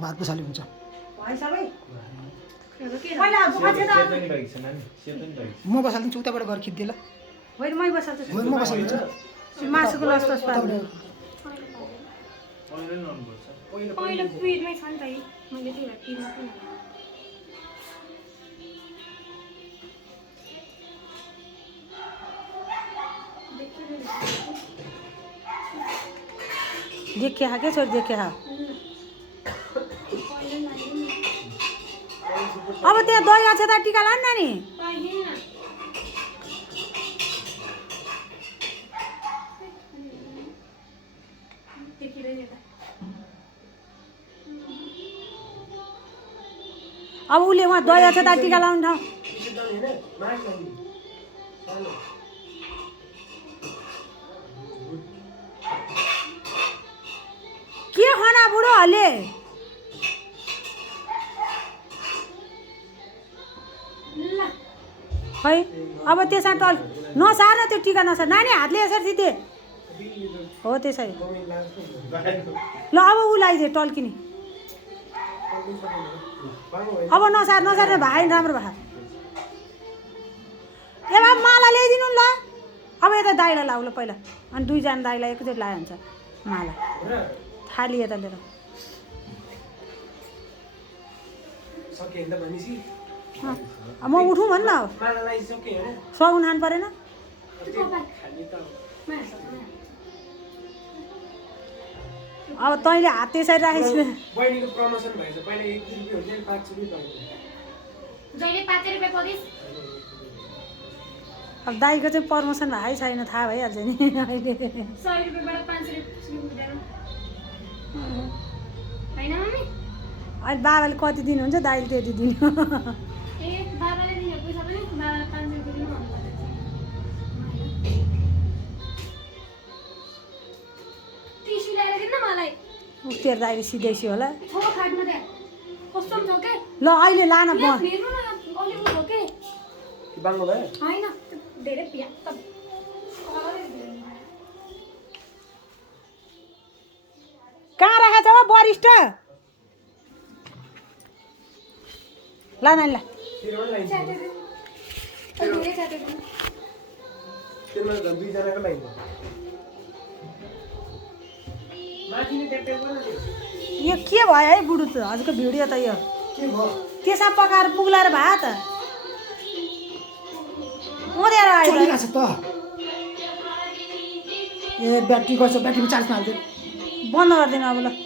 भात पछाडि हुन्छ म बसालिदिन्छु उताबाट घर खिच्दै ल होइन मै बसाल्छु म बसालिदिन्छु मासुको लस लस पार्नु पहिलो पिडमै छ नि त मैले त्यही भएर पिडमा पनि देखे हा क्या छोरी देखे हा अब त्यहाँ दही अक्षता टिका लानु नानी अब उसले उहाँ दही अक्षता टिका लाउनु ठाउँ के खाना बुढोहरूले खै अब त्यसमा टल नसार न त्यो टिका नसार नानी हातले यसरी दे हो त्यसरी ल अब ऊ लगाइदिए टल्किने अब नसार नसार भाइ राम्रो भए ए बा माला ल्याइदिनु ल अब यता दाइलाई लाउ ल पहिला अनि दुईजना दाइलाई एकैचोटि लगायो हुन्छ माला थाली यता लिएर म उठौँ भन् न सगुन खानु परेन अब तैँले हात त्यसरी राखेको अब दाइको चाहिँ प्रमोसन भए छैन थाहा भइहाल्छ नि अहिले अहिले बाबाले कति दिनुहुन्छ दाइले त्यति दिनु तेरो दाइले सिधैसी होला ल अहिले लान कहाँ राखेको छ वरिष्ठ ल नानी ल यो के भयो है बुढो त हजुरको भिडियो त यो त्यसमा पकाएर पुग्लाएर भात उडेर आयो त ए ब्याट्री गर्छ ब्याट्रीमा चार्ज हाल्दै बन्द गरिदिनु अब ल